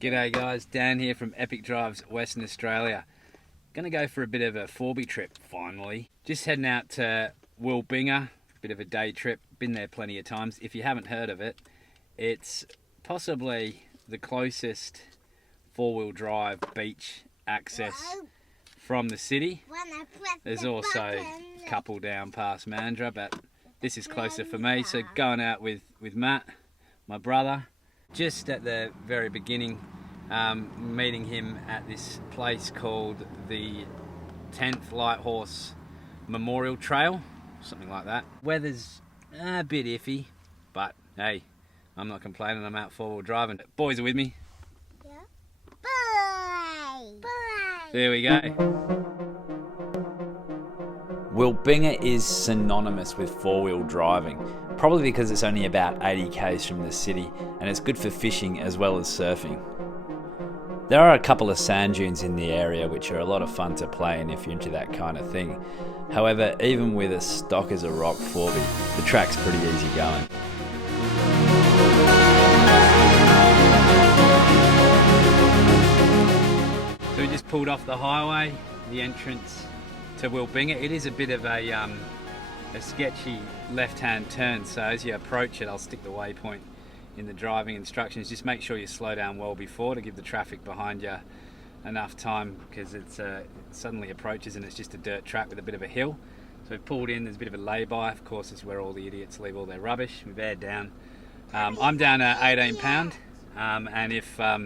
G'day guys, Dan here from Epic Drives, Western Australia. Gonna go for a bit of a 4B trip finally. Just heading out to Wilbinga, bit of a day trip. Been there plenty of times. If you haven't heard of it, it's possibly the closest four-wheel drive beach access from the city. There's also a couple down past Mandurah, but this is closer for me. So going out with Matt, my brother. Just at the very beginning, meeting him at this place called the 10th Light Horse Memorial Trail, something like that. Weather's a bit iffy, but hey, I'm not complaining. I'm out four-wheel driving. Boys are with me. Yeah. Bye. Bye. There we go. Wilbinga is synonymous with four-wheel driving, probably because it's only about 80 k's from the city and it's good for fishing as well as surfing. There are a couple of sand dunes in the area which are a lot of fun to play in if you're into that kind of thing. However, even with as stock as a rock 4B, the track's pretty easy going. So we just pulled off the highway, the entrance to Wilbinga. It is a bit of a sketchy left-hand turn, so as you approach it, I'll stick the waypoint in the driving instructions. Just make sure you slow down well before to give the traffic behind you enough time, because it suddenly approaches and it's just a dirt track with a bit of a hill. So we've pulled in, there's a bit of a lay-by. Of course, it's where all the idiots leave all their rubbish. We've aired down. I'm down at 18 pound, and if I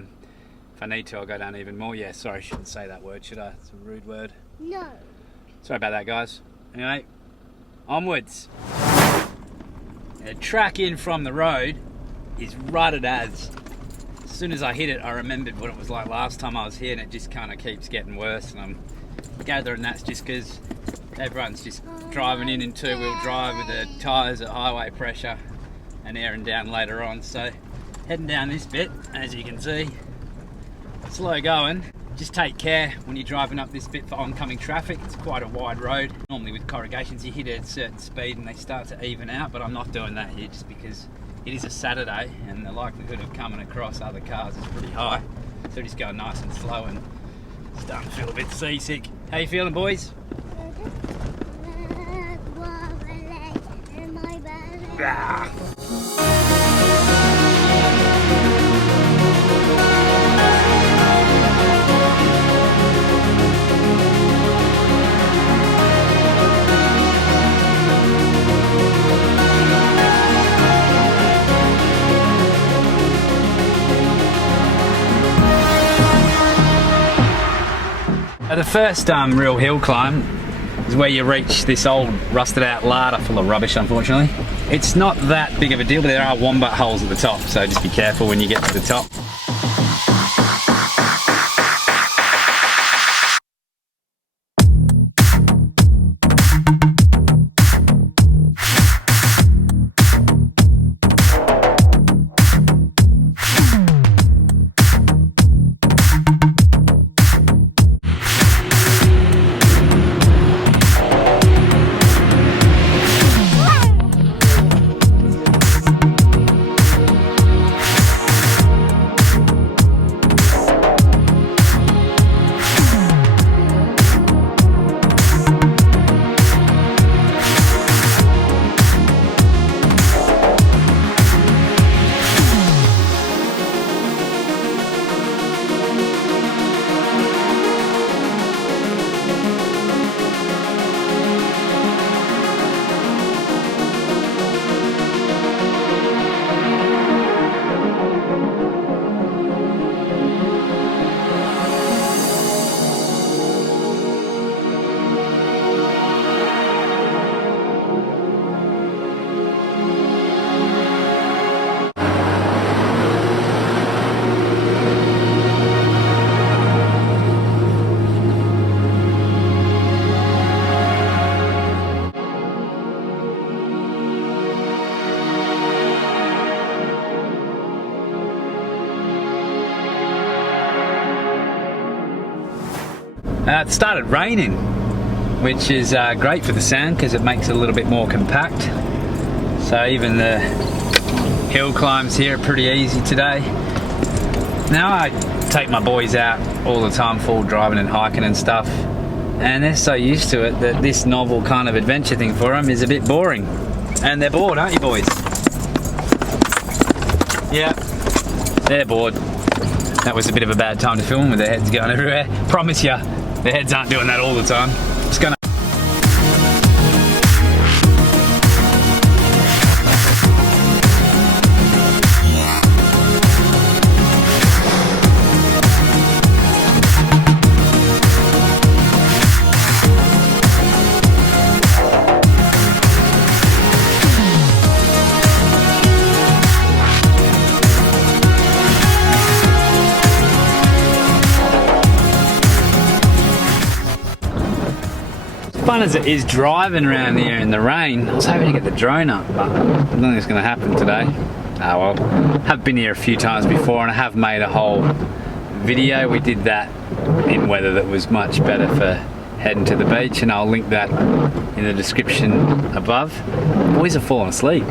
need to, I'll go down even more. Yeah, sorry, I shouldn't say that word, should I? It's a rude word. No. Sorry about that, guys. Anyway, onwards. The track in from the road is rutted as. As soon as I hit it, I remembered what it was like last time I was here, and it just kind of keeps getting worse. And I'm gathering that's just because everyone's just driving in two-wheel drive with the tyres at highway pressure and airing down later on. So heading down this bit, as you can see, slow going. Just take care when you're driving up this bit for oncoming traffic. It's quite a wide road. Normally with corrugations you hit a certain speed and they start to even out, but I'm not doing that here just because it is a Saturday and the likelihood of coming across other cars is pretty high. So just going nice and slow and starting to feel a bit seasick. How you feeling, boys? The first real hill climb is where you reach this old rusted out larder full of rubbish, unfortunately. It's not that big of a deal, but there are wombat holes at the top, so just be careful when you get to the top. It started raining, which is great for the sound because it makes it a little bit more compact. So even the hill climbs here are pretty easy today. Now I take my boys out all the time, full driving and hiking and stuff, and they're so used to it that this novel kind of adventure thing for them is a bit boring. And they're bored, aren't you boys? Yeah, they're bored. That was a bit of a bad time to film with their heads going everywhere. Promise you, their heads aren't doing that all the time. Just gonna fun as it is driving around here in the rain. I was hoping to get the drone up, but I don't think it's going to happen today. Oh well. I've been here a few times before and I have made a whole video. We did that in weather that was much better for heading to the beach, and I'll link that in the description above. Boys are falling asleep,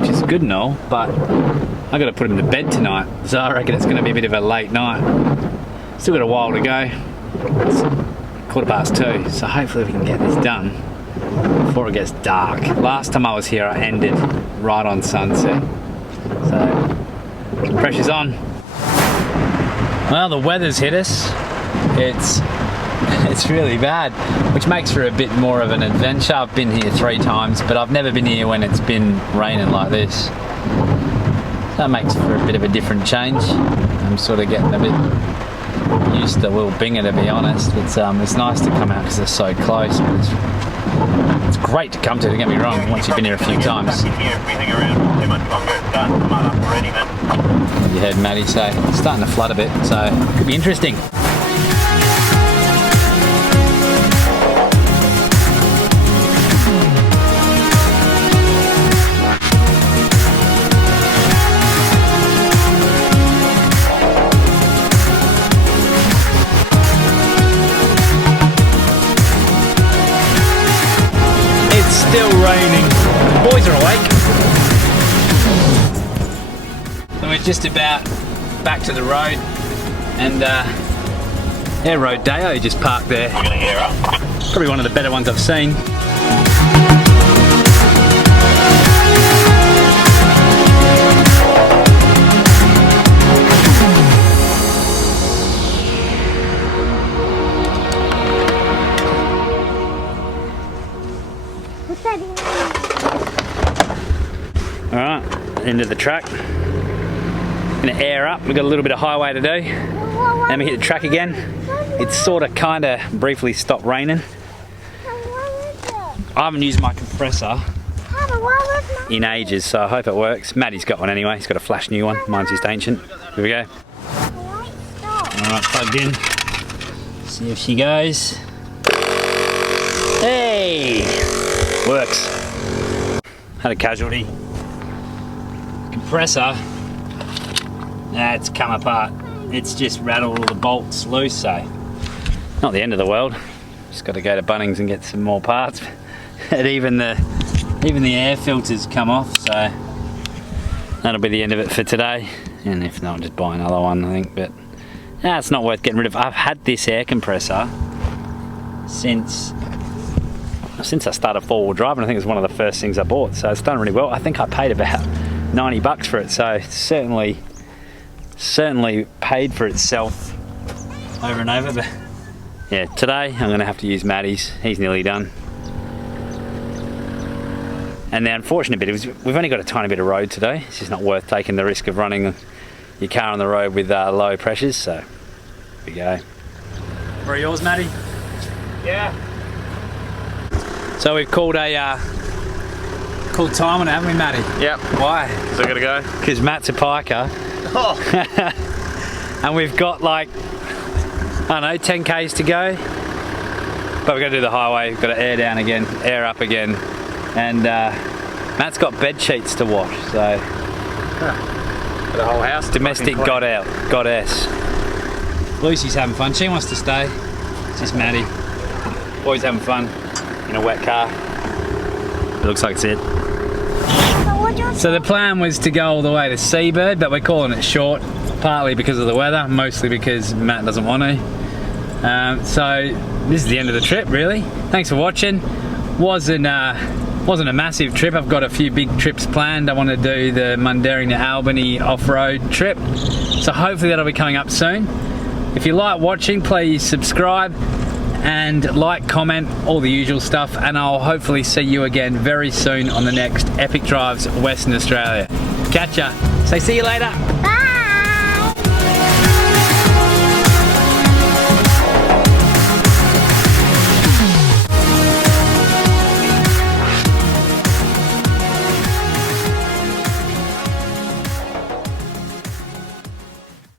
which is good and all, but I got to put them to bed tonight, so I reckon it's going to be a bit of a late night. Still got a while to go. It's 2:15, so hopefully we can get this done before it gets dark. Last time I was here I ended right on sunset, so pressure's on. Well, the weather's hit us. It's really bad, which makes for a bit more of an adventure. I've been here 3 times, but I've never been here when it's been raining like this. That makes for a bit of a different change. I'm sort of getting a bit used to Wilbinga, to be honest. It's nice to come out because they're so close, but it's great to come to, don't get me wrong, once you've been here a few times. You heard Maddie say it's starting to flood a bit, so it could be interesting. Still raining. The boys are awake. So we're just about back to the road, and Air Road Deo just parked there. Probably one of the better ones I've seen. Alright, end of the track. Gonna air up, we've got a little bit of highway to do. Then we hit the track again. It's sort of kinda briefly stopped raining. I haven't used my compressor in ages, so I hope it works. Maddie's got one anyway, he's got a flash new one. Mine's just ancient. Here we go. Alright, plugged in. See if she goes. Hey! Works. Had a casualty. Compressor, it's come apart. It's just rattled all the bolts loose, so not the end of the world. Just got to go to Bunnings and get some more parts. And even the air filters come off, so that'll be the end of it for today. And if not, just buy another one, I think. But it's not worth getting rid of. I've had this air compressor since I started four-wheel driving. I think it was one of the first things I bought, so it's done really well. I think I paid about $90 for it, so certainly paid for itself over and over. But yeah, today I'm going to have to use Maddie's. He's nearly done. And the unfortunate bit is we've only got a tiny bit of road today. It's just not worth taking the risk of running your car on the road with low pressures, so here we go. Where are yours, Maddie? Yeah. So we've called a called time on it, haven't we, Matty? Yep. Why? Because I gotta go. Because Matt's a piker. Oh. And we've got like, I don't know, 10 k's to go. But we've got to do the highway. We've got to air down again, air up again, and Matt's got bed sheets to wash. So for the whole house. Domestic goddess. Lucy's having fun. She wants to stay. It's just Maddie. Boys having fun in a wet car. It looks like it's it. So the plan was to go all the way to Seabird, but we're calling it short, partly because of the weather, mostly because Matt doesn't want to. So this is the end of the trip, really. Thanks for watching. Wasn't a massive trip. I've got a few big trips planned. I want to do the Mundaring to Albany off-road trip, so hopefully that'll be coming up soon. If you like watching, please subscribe and like, comment, all the usual stuff, and I'll hopefully see you again very soon on the next Epic Drives Western Australia. Catch ya. Say see you later. Bye.